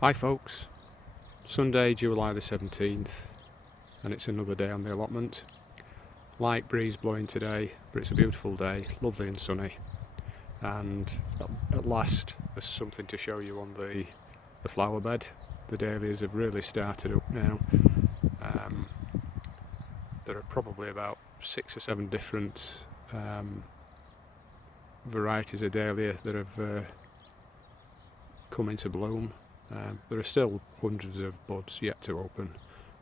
Hi folks, Sunday, July the 17th, and it's another day on the allotment. Light breeze blowing today, but it's a beautiful day, lovely and sunny, and at last there's something to show you on the flower bed. The dahlias have really started up now. There are probably about 6 or 7 different varieties of dahlia that have come into bloom. There are still hundreds of buds yet to open,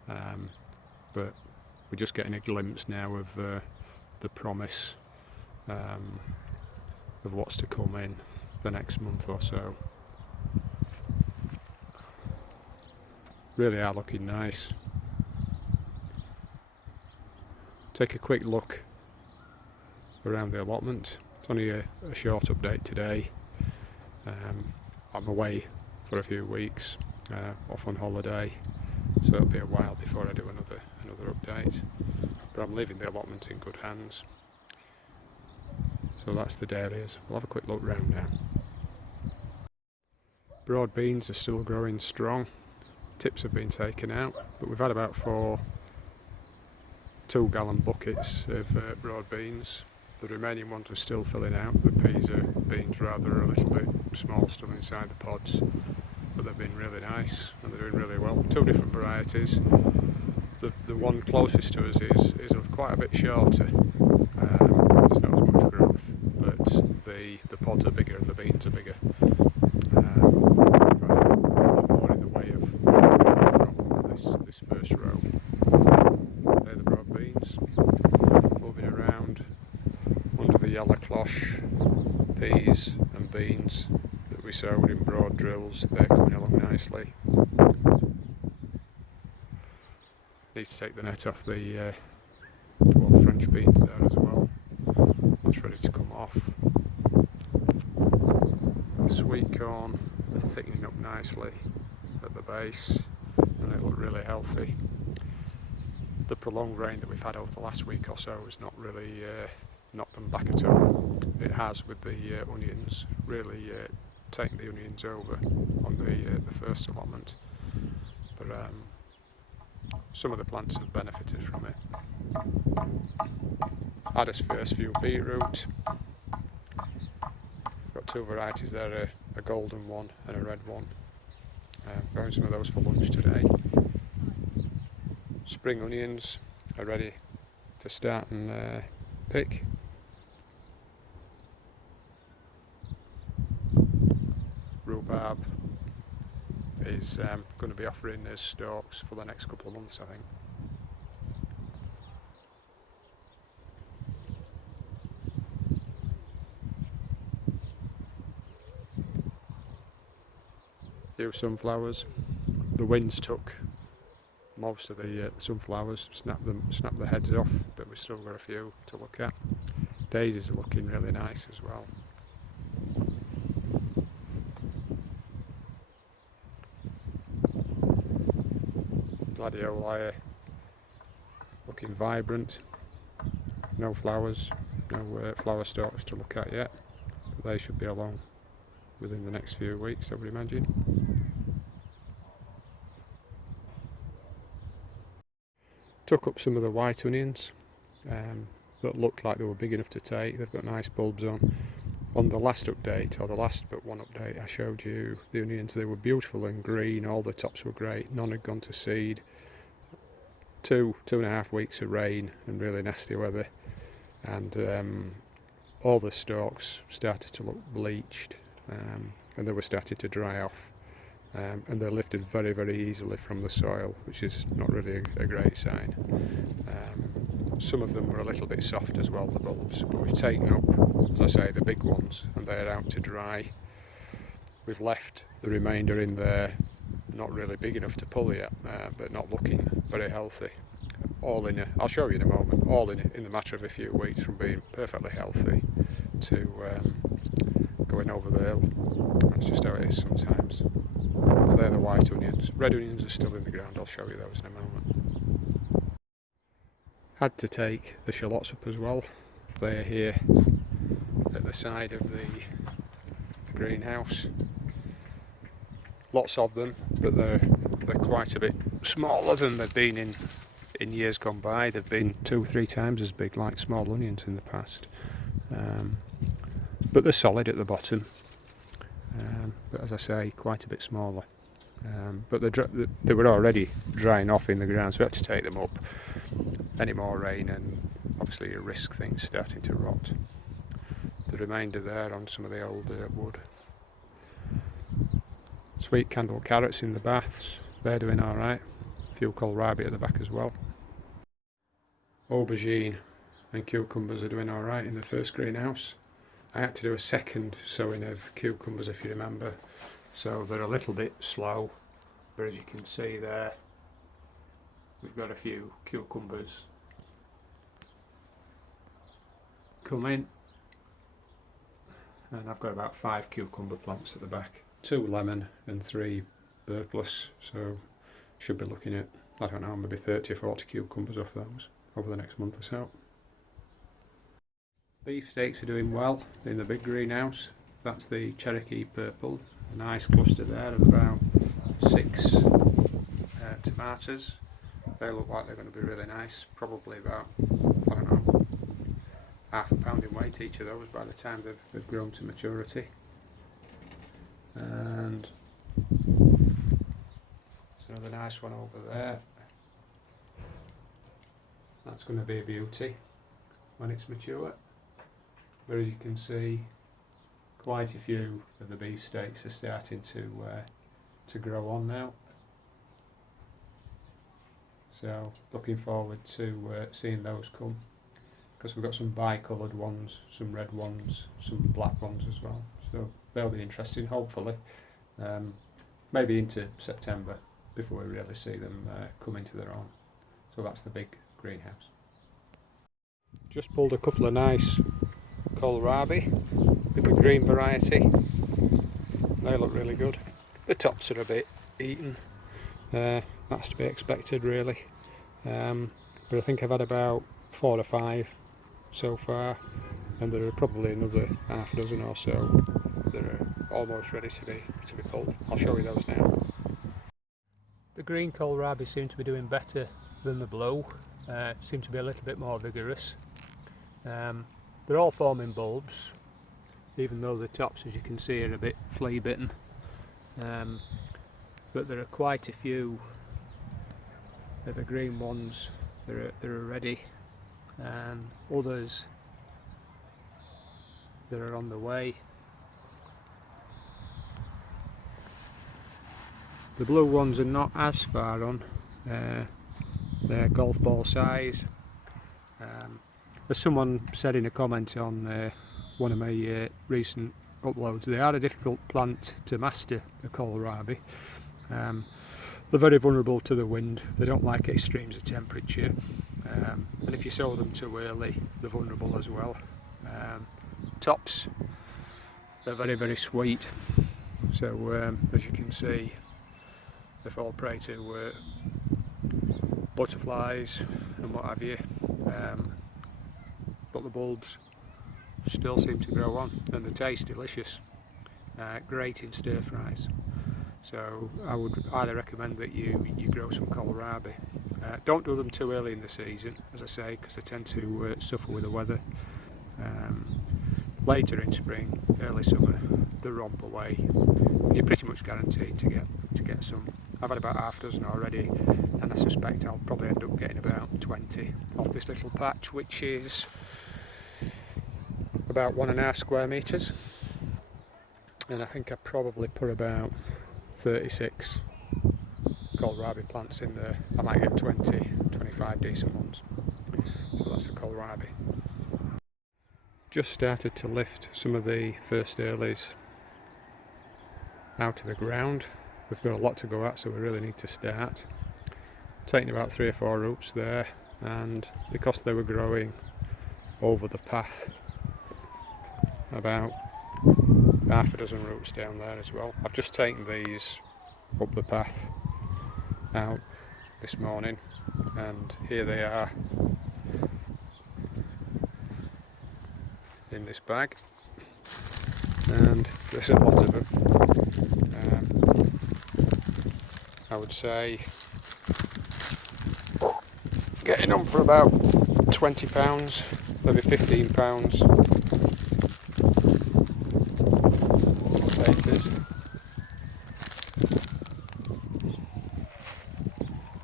but we're just getting a glimpse now of the promise of what's to come in the next month or so. Really are looking nice. Take a quick look around the allotment. It's only a short update today. I'm away for a few weeks, off on holiday, so it'll be a while before I do another update, but I'm leaving the allotment in good hands. So that's the dahlias. We'll have a quick look round now. Broad beans are still growing strong. Tips have been taken out, but we've had about 4 2-gallon buckets of broad beans. The remaining ones are still filling out. The beans rather are a little bit small still inside the pods, but they've been really nice and they're doing really well. 2 different varieties. The one closest to us is quite a bit shorter. There's not as much growth, but the pods are bigger and the beans are bigger. We've had a lot more in the way of from this first row. They're the broad beans. Moving around under the yellow cloche, peas and beans that we sowed in broad drills. They're coming along nicely. Need to take the net off the dwarf French beans there as well. That's ready to come off. The sweet corn are thickening up nicely at the base and they look really healthy. The prolonged rain that we've had over the last week or so has not really knocked them back at all. It has with the onions, really taken the onions over on the first allotment, but some of the plants have benefited from it. Had us first few beetroot. Got 2 varieties there, a golden one and a red one. Growing some of those for lunch today. Spring onions are ready to start and pick. Rhubarb is going to be offering as stalks for the next couple of months, I think. Few sunflowers. The winds took most of the sunflowers, snapped the heads off, but we've still got a few to look at. Daisies are looking really nice as well. Gladioli looking vibrant. No flowers, no flower stalks to look at yet, but they should be along within the next few weeks, I would imagine. Took up some of the white onions that looked like they were big enough to take. They've got nice bulbs on. On the last update, or the last but one update, I showed you the onions. They were beautiful and green, all the tops were great, none had gone to seed. 2.5 weeks of rain and really nasty weather, and all the stalks started to look bleached, and they were starting to dry off, and they're lifted very, very easily from the soil, which is not really a great sign. Some of them were a little bit soft as well, the bulbs, but we've taken up, as I say, the big ones, and they're out to dry. We've left the remainder in there, not really big enough to pull yet, but not looking very healthy. All in I'll show you in a moment, all in the matter of a few weeks from being perfectly healthy to going over the hill. That's just how it is sometimes. But they're the white onions. Red onions are still in the ground, I'll show you those in a moment. Had to take the shallots up as well. They're here at the side of the greenhouse. lots of them, but they're quite a bit smaller than they've been in years gone by. They've been 2 or 3 times as big, like small onions in the past. But they're solid at the bottom. But as I say, quite a bit smaller. But they were already drying off in the ground, so we had to take them up. Any more rain and obviously you risk things starting to rot. The remainder there on some of the old wood. Sweet candle carrots in the baths, they're doing alright. A few kohlrabi at the back as well. Aubergine and cucumbers are doing alright in the first greenhouse. I had to do a second sowing of cucumbers, if you remember, so they're a little bit slow, but as you can see there, we've got a few cucumbers coming, and I've got about 5 cucumber plants at the back, 2 lemon and 3 purplus, so should be looking at, I don't know, maybe 30 or 40 cucumbers off those over the next month or so. Beef steaks are doing well in the big greenhouse. That's the Cherokee purple, a nice cluster there of about 6 tomatoes. They look like they're going to be really nice, probably about, I don't know, ½ pound in weight each of those by the time they've grown to maturity. And there's another nice one over there. That's going to be a beauty when it's mature. But as you can see, quite a few of the beef steaks are starting to grow on now. So looking forward to seeing those come, because we've got some bi-coloured ones, some red ones, some black ones as well. So they'll be interesting, hopefully. Maybe into September before we really see them come into their own. So that's the big greenhouse. Just pulled a couple of nice kohlrabi in the green variety. They look really good. The tops are a bit eaten, that's to be expected really, but I think I've had about 4 or 5 so far, and there are probably another half dozen or so that are almost ready to be pulled. I'll show you those now. The green kohlrabi seem to be doing better than the blue, seem to be a little bit more vigorous. They're all forming bulbs, even though the tops, as you can see, are a bit flea bitten. But there are quite a few of the green ones that are ready, and others that are on the way. The blue ones are not as far on, they're golf ball size. As someone said in a comment on one of my recent uploads, they are a difficult plant to master, the kohlrabi. They're very vulnerable to the wind, they don't like extremes of temperature, and if you sow them too early, they're vulnerable as well. Tops, they're very sweet, so as you can see, they fall prey to butterflies and what have you. But the bulbs still seem to grow on, and they taste delicious, great in stir fries. So I would highly recommend that you grow some kohlrabi. Don't do them too early in the season, as I say, because they tend to suffer with the weather. Later in spring, early summer, they romp away. You're pretty much guaranteed to get some. I've had about ½ dozen already, and I suspect I'll probably end up getting about 20 off this little patch, which is about 1.5 square metres, and I think I probably put about 36 kohlrabi plants in there. I might get 25 decent ones. So that's the kohlrabi. Just started to lift some of the first earlies out of the ground. We've got a lot to go at, so we really need to start. Taking about 3 or 4 roots there, and because they were growing over the path, about ½ dozen roots down there as well. I've just taken these up the path out this morning, and here they are in this bag, and there's a lot of them. I would say getting on for about £20, maybe £15 potatoes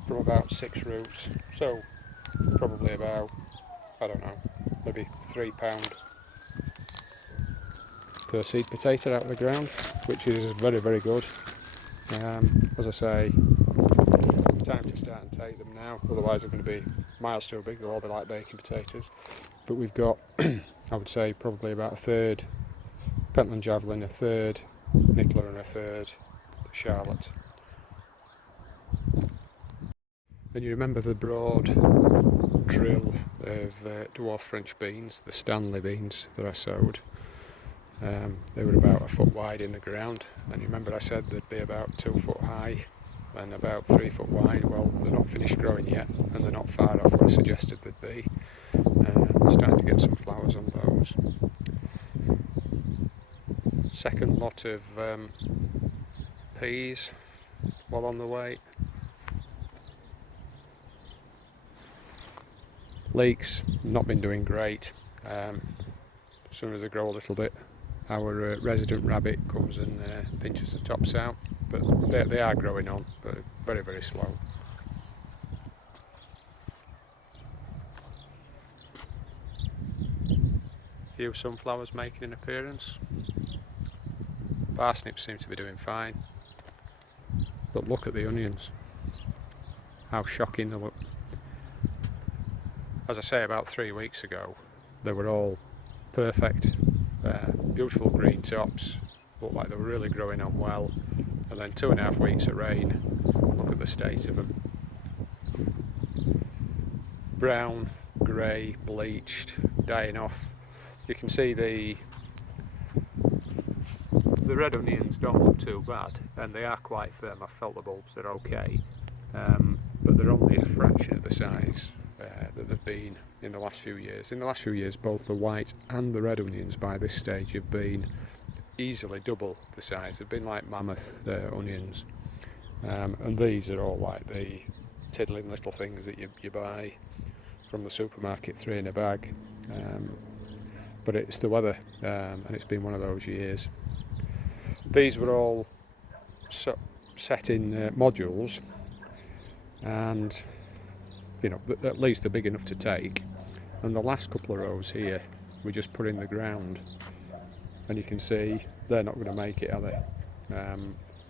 from about 6 roots, so probably about, I don't know, maybe £3 per seed potato out of the ground, which is very, very good. As I say, time to start and take them now, otherwise they're going to be miles too big, they'll all be like baking potatoes. But we've got, I would say, probably about a third Pentland Javelin, a third Nicola and a third Charlotte. And you remember the broad drill of dwarf French beans, the Stanley beans that I sowed. They were about a foot wide in the ground, and you remember I said they'd be about 2 foot high and about 3 foot wide. Well, they're not finished growing yet, and they're not far off what I suggested they'd be. I'm starting to get some flowers on those. Second lot of peas well on the way. Leeks, not been doing great. As soon as they grow a little bit, our resident rabbit comes and pinches the tops out, but they are growing on, but very, very slow. Few sunflowers making an appearance. Parsnips seem to be doing fine, but look at the onions, how shocking they look. As I say, about 3 weeks ago they were all perfect, beautiful green tops, looked like they were really growing on well, and then 2.5 weeks of rain, look at the state of them. Brown, grey, bleached, dying off. You can see the red onions don't look too bad, and they are quite firm. I've felt the bulbs, they're okay, but they're only a fraction of the size that they've been in the last few years. In the last few years, both the white and the red onions by this stage have been easily double the size. They've been like mammoth onions, and these are all like the tiddling little things that you buy from the supermarket, 3 in a bag. But it's the weather, and it's been one of those years. These were all set in modules, and you know, at least they're big enough to take. And the last couple of rows here we just put in the ground, and you can see they're not going to make it, are they?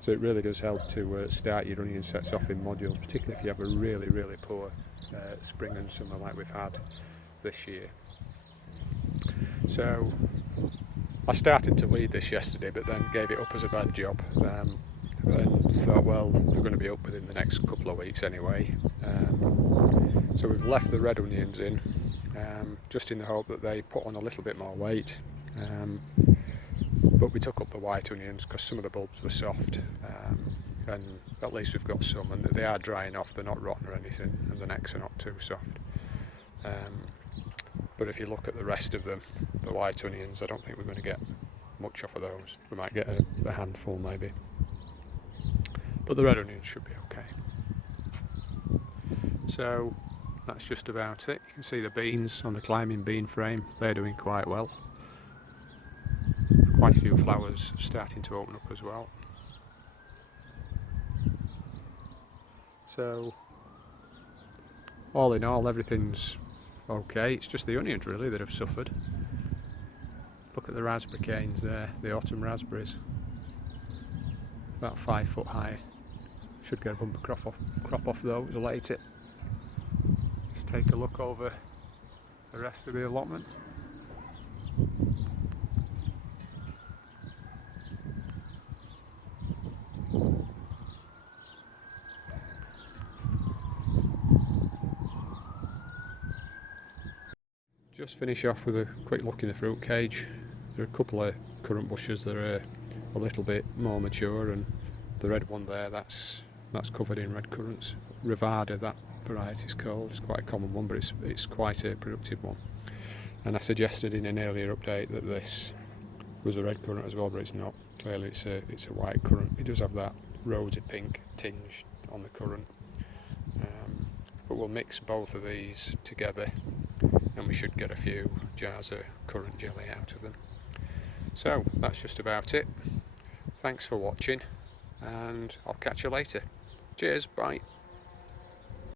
So it really does help to start your onion sets off in modules, particularly if you have a really, really poor spring and summer like we've had this year. So I started to weed this yesterday, but then gave it up as a bad job, and thought, well, they're going to be up within the next couple of weeks anyway. So we've left the red onions in, just in the hope that they put on a little bit more weight. But we took up the white onions because some of the bulbs were soft, and at least we've got some, and they are drying off, they're not rotten or anything, and the necks are not too soft. But if you look at the rest of them, the white onions, I don't think we're going to get much off of those. We might get a handful maybe, but the red onions should be okay. So that's just about it. You can see the beans on the climbing bean frame, they're doing quite well. Quite a few flowers starting to open up as well. So all in all, everything's okay. It's just the onions really that have suffered. Look at the raspberry canes there, the autumn raspberries, about 5 foot high. Should get a bumper crop off those later. Just take a look over the rest of the allotment. Just finish off with a quick look in the fruit cage. There are a couple of currant bushes that are a little bit more mature, and the red one there, that's covered in red currants. Rivada, that variety is called. It's quite a common one, but it's quite a productive one. And I suggested in an earlier update that this was a red currant as well, but it's not. Clearly it's a white currant. It does have that rosy pink tinge on the currant. But we'll mix both of these together and we should get a few jars of currant jelly out of them. So that's just about it. Thanks for watching and I'll catch you later. Cheers, bye.